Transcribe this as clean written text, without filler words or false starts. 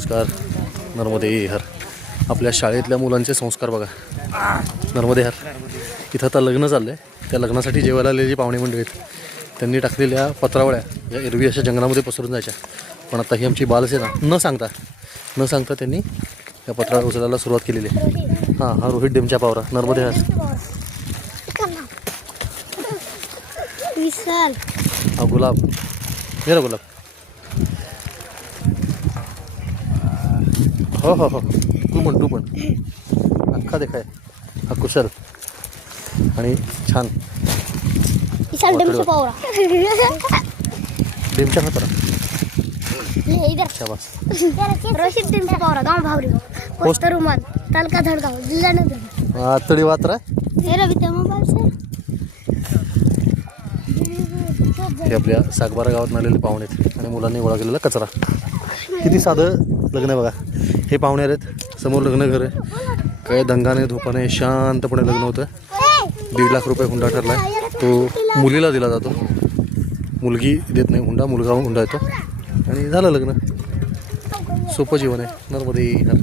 नमस्कार. नर्मदे हर. आपल्या शाळेतल्या मुलांचे संस्कार बघा. नर्मदे हर. इथं आता लग्न चाललं आहे. त्या लग्नासाठी जेवायला आलेली जी पाहुणे मंडळी आहेत त्यांनी टाकलेल्या पत्रावळ्या या एरवी अशा जंगलामध्ये पसरून जायच्या. पण आता ही आमची बालसेना न सांगता त्यांनी या पत्रावळ्या उचलायला सुरुवात केलेली आहे. हां, हा रोहित डेमच्या पावरा. नर्मदे हर. हा गुलाब. मेरा गुलाब. हो हो हो, तू पण अख्खा देखाय. हा कुशल आणि छान डेमच्या खतरा. शाबास. रोहित डेमच्या पावरा गाव भावरी पोस्टर उमान तालका धडगाव जिल्हा नगर. आतडी वात्रा. मेरा भी त्या मोबाईल से हे आपल्या सागबारा गावात आलेले पाहुणे आहेत आणि मुलांनी गोळा केलेला कचरा. किती साधं लग्न आहे बघा. हे पाहुणे आहेत, समोर लग्न घर आहे. काही दंगाने धोपाने शांतपणे लग्न होतं. 1.5 लाख रुपये हुंडा ठरला आहे. तो मुलीला दिला जातो. मुलगी देत नाही हुंडा, मुलगा हुंडा येतो आणि झालं लग्न. सोपं जीवन आहे. नर्मदे हर.